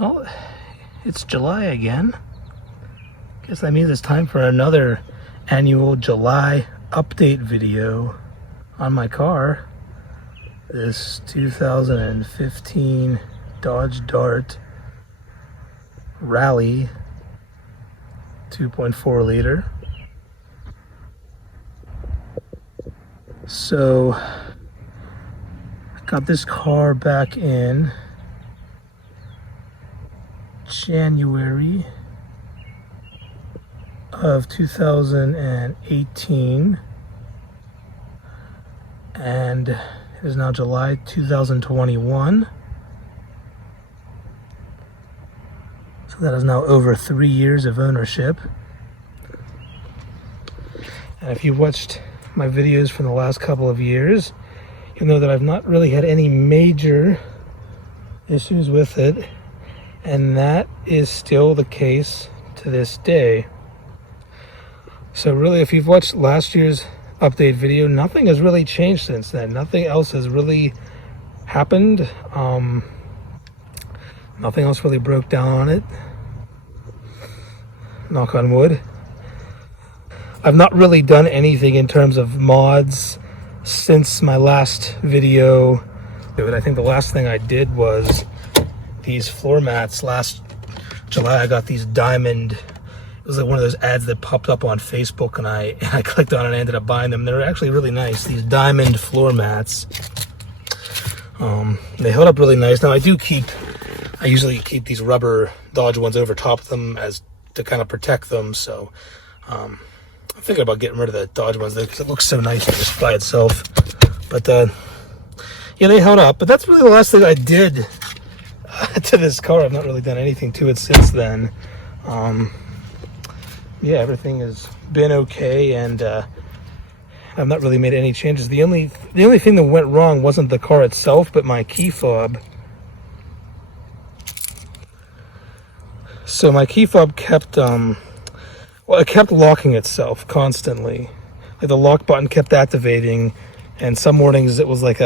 Well, it's July again. Guess that means it's time for another annual July update video on my car. This 2015 Dodge Dart Rally 2.4 liter. So I got this car back in January of 2018, and it is now July 2021. So that is now over 3 years of ownership. And if you've watched my videos from the last couple of years, you know that I've not really had any major issues with it, and that is still the case to this day. So really, if you've watched last year's update video, nothing has really changed since then. Nothing else has really happened. Nothing else really broke down on it. Knock on wood. I've not really done anything in terms of mods since my last video. But I think the last thing I did was these floor mats. Last July I got these diamond, it was like one of those ads that popped up on Facebook, and I clicked on it and I ended up buying them. They're actually really nice, these diamond floor mats. They held up really nice. Now I usually keep these rubber Dodge ones over top of them as to kind of protect them. So I'm thinking about getting rid of the Dodge ones though, because it looks so nice just by itself. But yeah, they held up. But that's really the last thing I did to this car. I've not really done anything to it since then. Yeah, everything has been okay, and I've not really made any changes. The only thing that went wrong wasn't the car itself, but my key fob. So my key fob kept it kept locking itself constantly. Like the lock button kept activating, and some mornings it was like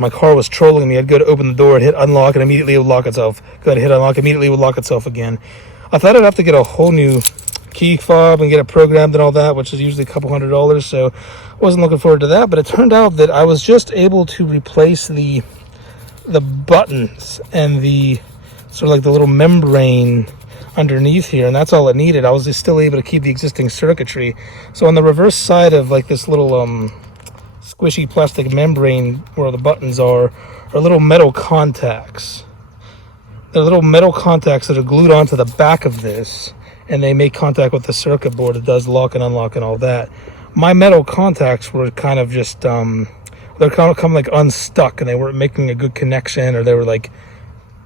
my car was trolling me. I'd go to open the door, hit unlock, and immediately it would lock itself. Go ahead, hit unlock, immediately it would lock itself again. I thought I'd have to get a whole new key fob and get it programmed and all that, which is usually a couple $100, so I wasn't looking forward to that. But it turned out that I was just able to replace the buttons and the sort of like the little membrane underneath here, and that's all it needed. I was just still able to keep the existing circuitry. So on the reverse side of like this little squishy plastic membrane where the buttons are little metal contacts. They're little metal contacts that are glued onto the back of this, and they make contact with the circuit board that does lock and unlock and all that. My metal contacts were kind of just they're kind of like unstuck, and they weren't making a good connection, or they were like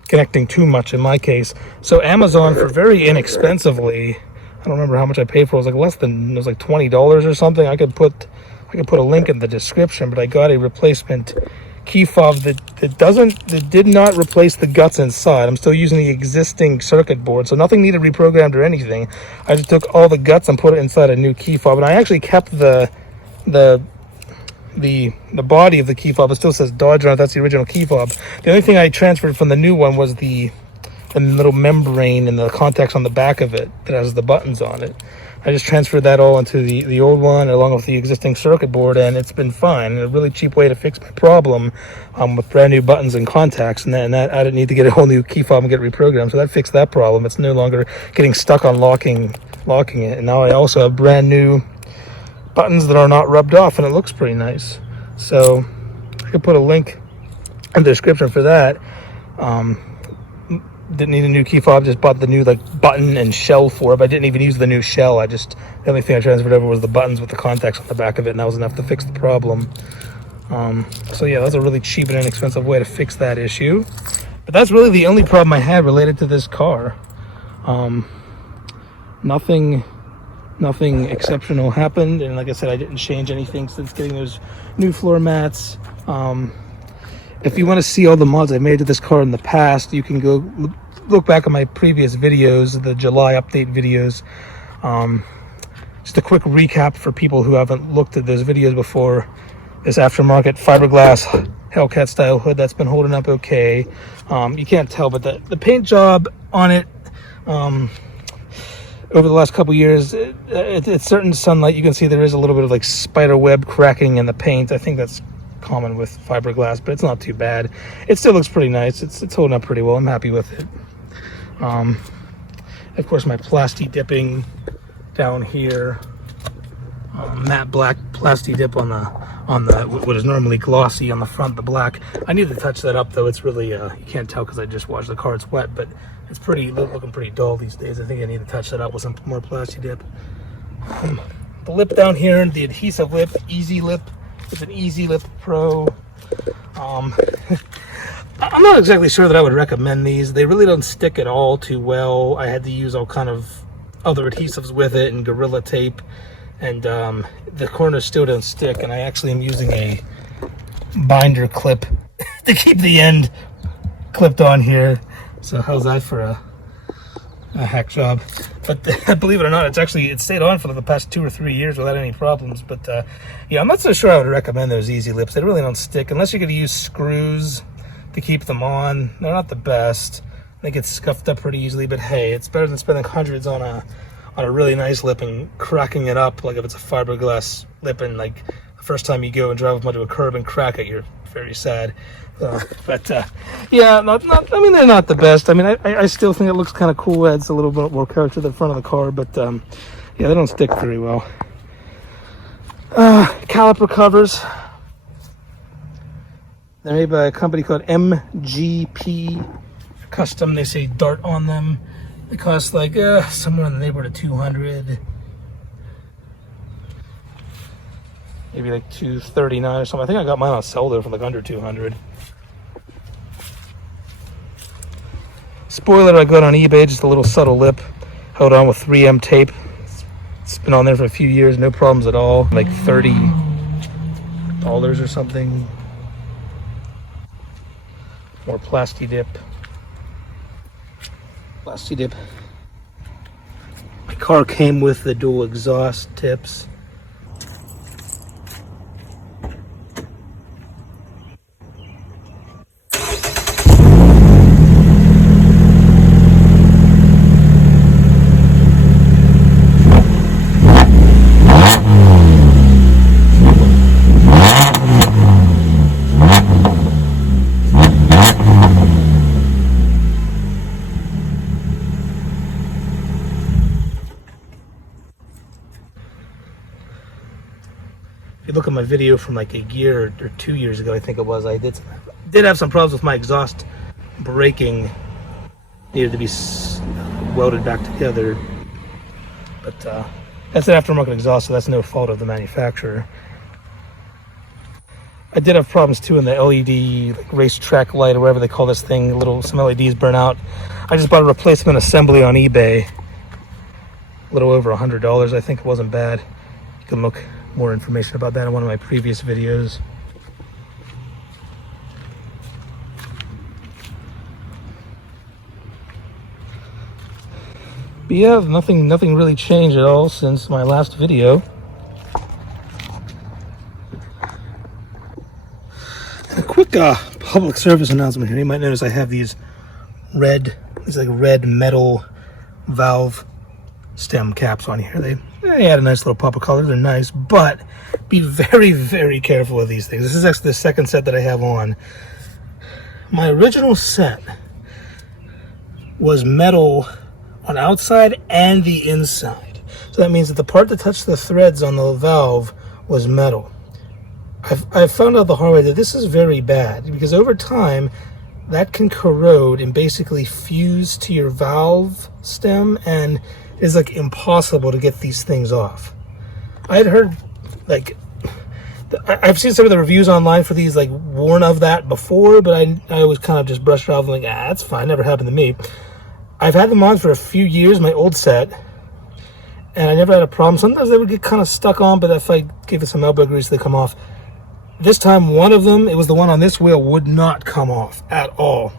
connecting too much in my case. So Amazon, for very inexpensively, I don't remember how much I paid for it, it was like $20 or something. I could put a link in the description, but I got a replacement key fob that did not replace the guts inside. I'm still using the existing circuit board, so nothing needed reprogrammed or anything. I just took all the guts and put it inside a new key fob, and I actually kept the body of the key fob. It still says Dodge on it. That's the original key fob. The only thing I transferred from the new one was the little membrane and the contacts on the back of it that has the buttons on it. I just transferred that all into the old one along with the existing circuit board, and it's been fine. A really cheap way to fix my problem with brand new buttons and contacts, and that I didn't need to get a whole new key fob and get it reprogrammed. So that fixed that problem. It's no longer getting stuck on locking it. And now I also have brand new buttons that are not rubbed off, and it looks pretty nice. So I could put a link in the description for that. Didn't need a new key fob, just bought the new button and shell for it, but I didn't even use the new shell. The only thing I transferred over was the buttons with the contacts on the back of it, and that was enough to fix the problem. So yeah, that's a really cheap and inexpensive way to fix that issue. But that's really the only problem I had related to this car. Nothing exceptional happened, and like I said, I didn't change anything since getting those new floor mats. If you want to see all the mods I made to this car in the past, you can go look back at my previous videos, the July update videos. Just a quick recap for people who haven't looked at those videos before. this aftermarket fiberglass Hellcat style hood that's been holding up okay. You can't tell, but the paint job on it over the last couple years, it's certain sunlight, you can see there is a little bit of like spider web cracking in the paint. I think that's common with fiberglass, but it's not too bad. It still looks pretty nice. It's holding up pretty well. I'm happy with it. Of course, my plasti dipping down here, matte black plasti dip on the what is normally glossy on the front, the black. I need to touch that up though. It's really you can't tell because I just washed the car. It's wet, but it's looking pretty dull these days. I think I need to touch that up with some more plasti dip. The lip down here, the adhesive lip, Easy Lip. It's an Easy Lip Pro. I'm not exactly sure that I would recommend these. They really don't stick at all too well. I had to use all kind of other adhesives with it and Gorilla Tape, and the corners still don't stick, and I actually am using a binder clip to keep the end clipped on here. So how's that for a hack job? But believe it or not, it stayed on for the past 2 or 3 years without any problems. But yeah, I'm not so sure I would recommend those Easy Lips. They really don't stick unless you're going to use screws to keep them on. They're not the best. They get scuffed up pretty easily, but hey, it's better than spending hundreds on a really nice lip and cracking it up. Like if it's a fiberglass lip and like the first time you go and drive up onto a curb and crack it, you're very sad. But yeah, I mean, they're not the best. I mean, I still think it looks kind of cool. It adds a little bit more character to the front of the car, but yeah, they don't stick very well. Caliper covers. They're made by a company called MGP Custom. They say Dart on them. They cost like somewhere in the neighborhood of 200, maybe like 239 or something. I think I got mine on sale though for like under 200. Spoiler I got on eBay, just a little subtle lip, held on with 3M tape. It's been on there for a few years, no problems at all. Like $30 or something. More plasti dip. Plasti dip. My car came with the dual exhaust tips. If you look at my video from like a year or 2 years ago, I think it was, I did have some problems with my exhaust braking. Needed to be welded back together. But that's an aftermarket exhaust, so that's no fault of the manufacturer. I did have problems too in the LED like racetrack light or whatever they call this thing. Some LEDs burn out. I just bought a replacement assembly on eBay. A little over $100. I think it wasn't bad. You can look more information about that in one of my previous videos. But yeah, nothing really changed at all since my last video. A quick public service announcement here. You might notice I have these red metal valve stem caps on here. They add a nice little pop of color. They're nice, but be very, very careful with these things. This is actually the second set that I have on. My original set was metal on outside and the inside. So that means that the part that touched the threads on the valve was metal. I've found out the hard way that this is very bad because over time that can corrode and basically fuse to your valve stem, and it's like impossible to get these things off. I had heard, like, I've seen some of the reviews online for these, like, warn of that before, but I always kind of just brushed it off and like, that's fine, never happened to me. I've had them on for a few years, my old set, and I never had a problem. Sometimes they would get kind of stuck on, but if I give it some elbow grease, they come off. This time, one of them, it was the one on this wheel, would not come off at all.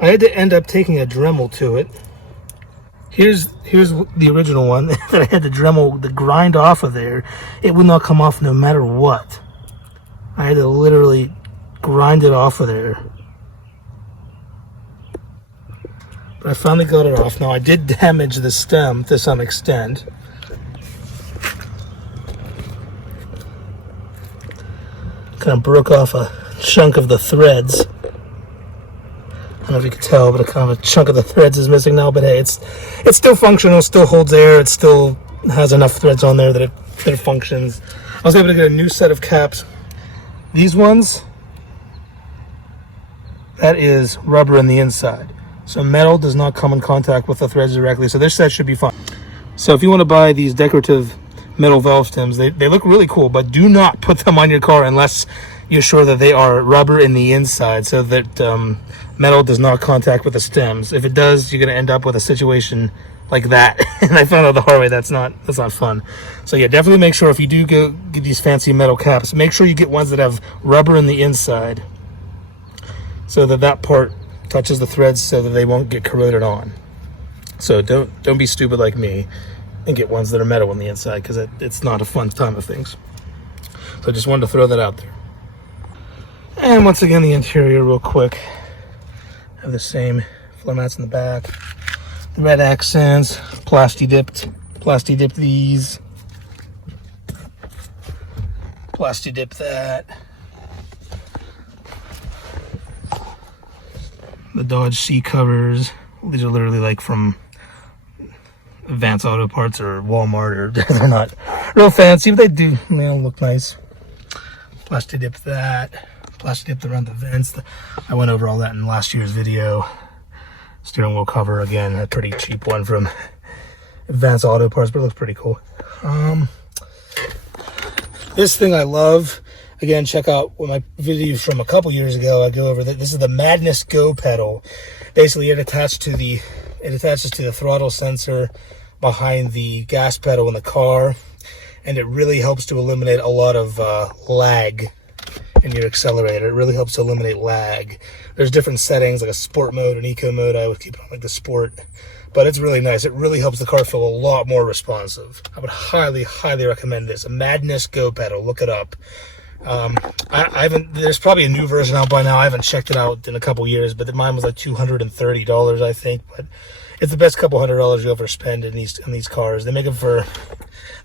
I had to end up taking a Dremel to it. Here's the original one that I had to Dremel, the grind off of there. It would not come off no matter what. I had to literally grind it off of there. But I finally got it off. Now I did damage the stem to some extent. Kind of broke off a chunk of the threads. I don't know if you can tell, but a kind of a chunk of the threads is missing now. But hey, it's still functional, still holds air, it still has enough threads on there that it functions. I was able to get a new set of caps. These ones, that is rubber in the inside. So metal does not come in contact with the threads directly. So this set should be fine. So if you want to buy these decorative metal valve stems, they look really cool, but do not put them on your car unless you're sure that they are rubber in the inside, so that metal does not contact with the stems. If it does, you're going to end up with a situation like that. And I found out the hard way that's not fun. So yeah, definitely make sure if you do go get these fancy metal caps, make sure you get ones that have rubber in the inside, so that part touches the threads so that they won't get corroded on. So don't be stupid like me and get ones that are metal on the inside, because it's not a fun time of things. So I just wanted to throw that out there. And once again, the interior real quick. Have the same floor mats in the back. The red accents, plasti dipped these. Plasti dip that. The Dodge seat covers. These are literally like from Advance Auto Parts or Walmart, or they're not real fancy, but they don't look nice. Plasti dip that. Plasti dipped around the vents. I went over all that in last year's video. Steering wheel cover, again, a pretty cheap one from Advance Auto Parts, but it looks pretty cool. This thing I love. Again, check out my video from a couple years ago. I go over that. This is the Madness Go pedal. Basically, it attaches to the throttle sensor behind the gas pedal in the car, and it really helps to eliminate a lot of lag in your accelerator. It really helps to eliminate lag. There's different settings, like a sport mode and eco mode. I would keep it on like the sport, but it's really nice. It really helps the car feel a lot more responsive. I would highly recommend this. A Madness Go pedal. Look it up. There's probably a new version out by now. I haven't checked it out in a couple years, but mine was like $230, I think. But it's the best couple $100 you'll ever spend in these cars. They make them for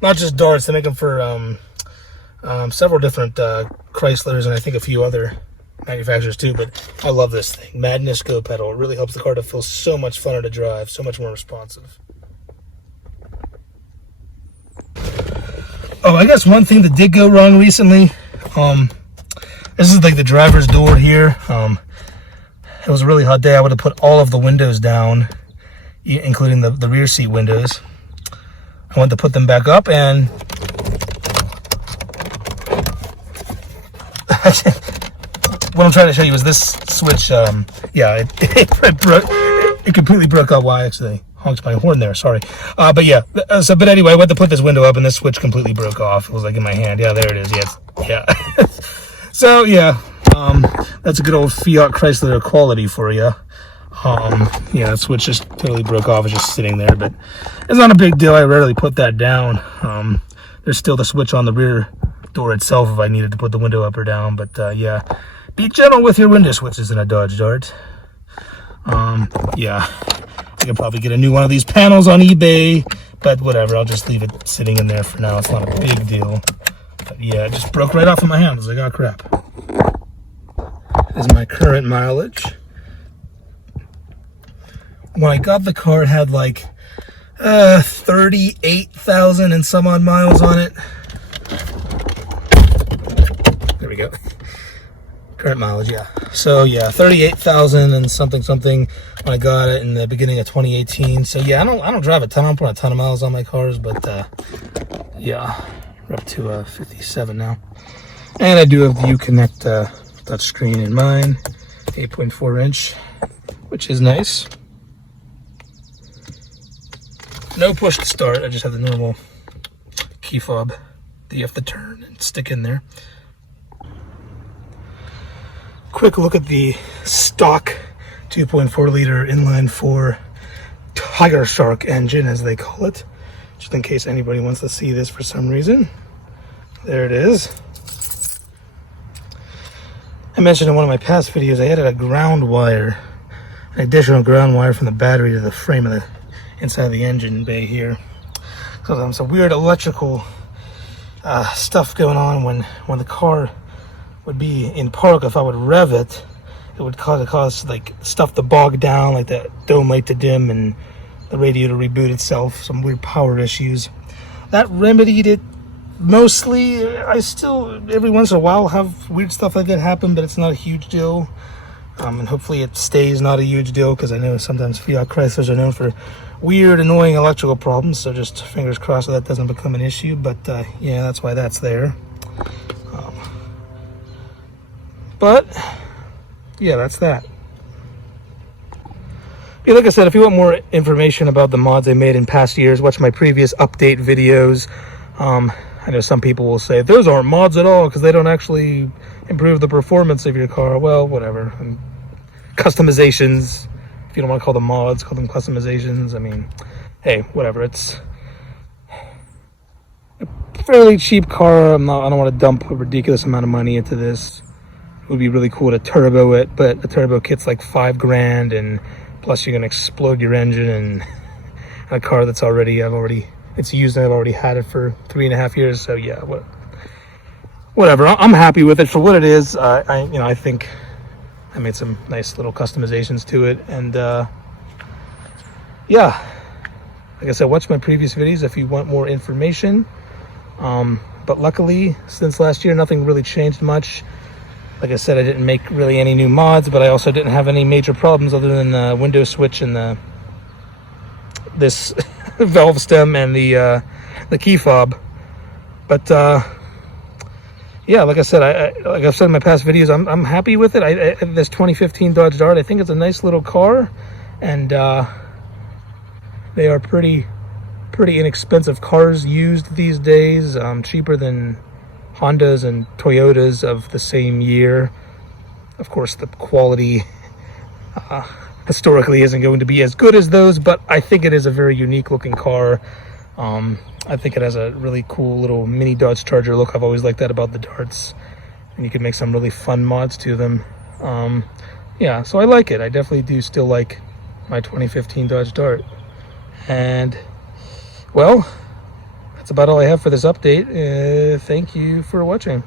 not just darts, they make them for several different Chryslers and I think a few other manufacturers too. But I love this thing, Madness Go pedal. It really helps the car to feel so much funner to drive, so much more responsive. Oh, I guess one thing that did go wrong recently. This is like the driver's door here. It was a really hot day. I would have put all of the windows down, including the rear seat windows. I went to put them back up, and what I'm trying to show you is this switch. Yeah, it completely broke up. Why, actually honked my horn there, sorry. But yeah, but anyway, I went to put this window up and this switch completely broke off. It was like in my hand. Yeah, there it is. Yeah. So yeah, that's a good old Fiat Chrysler quality for you. Yeah, the switch just totally broke off. It's just sitting there, but it's not a big deal. I rarely put that down. There's still the switch on the rear door itself if I needed to put the window up or down. But yeah, be gentle with your window switches in a Dodge Dart. Yeah, I could probably get a new one of these panels on eBay, but whatever, I'll just leave it sitting in there for now. It's not a big deal. But yeah, it just broke right off of my hand. I was like, oh crap. This is my current mileage. When I got the car, it had like 38,000 and some odd miles on it. There we go. Current mileage, yeah. So yeah, 38,000 and something when I got it in the beginning of 2018. So yeah, I don't drive a ton. I don't put a ton of miles on my cars, but yeah, we're up to 57 now. And I do have the Uconnect touch screen in mine, 8.4 inch, which is nice. No push to start. I just have the normal key fob that you have to turn and stick in there. Quick look at the stock 2.4 liter inline 4 Tiger Shark engine, as they call it, just in case anybody wants to see this for some reason. There it is. I mentioned in one of my past videos, I added a ground wire, an additional ground wire from the battery to the frame of the inside of the engine bay here. So there's some weird electrical stuff going on when the car would be in park. If I would rev it, it would cause like stuff to bog down, like the dome light to dim and the radio to reboot itself. Some weird power issues. That remedied it mostly. I still every once in a while have weird stuff like that happen, but it's not a huge deal. And hopefully it stays not a huge deal, because I know sometimes Fiat Chryslers are known for weird, annoying electrical problems. So just fingers crossed that doesn't become an issue. But yeah, that's why that's there. But yeah, that's that. Yeah, like I said, if you want more information about the mods I made in past years, watch my previous update videos. I know some people will say those aren't mods at all because they don't actually improve the performance of your car. Well, whatever. And customizations, if you don't want to call them mods, call them customizations. I mean, hey, whatever. It's a fairly cheap car. I don't want to dump a ridiculous amount of money into this. It would be really cool to turbo it, but a turbo kit's like $5,000, and plus you're gonna explode your engine, and a car that's it's used, and I've already had it for 3.5 years. So yeah, whatever. I'm happy with it for what it is. I think I made some nice little customizations to it, and yeah, like I said, watch my previous videos if you want more information. But luckily, since last year, nothing really changed much. Like I said, I didn't make really any new mods, but I also didn't have any major problems other than the window switch and this valve stem and the key fob. But yeah, like I said, like I've said in my past videos, I'm happy with it. This 2015 Dodge Dart, I think it's a nice little car, and they are pretty inexpensive cars used these days, cheaper than Hondas and Toyotas of the same year. Of course, the quality historically isn't going to be as good as those, but I think it is a very unique looking car. I think it has a really cool little mini Dodge Charger look. I've always liked that about the Darts, and you can make some really fun mods to them. Yeah, so I like it. I definitely do still like my 2015 Dodge Dart. And well, that's about all I have for this update. Thank you for watching.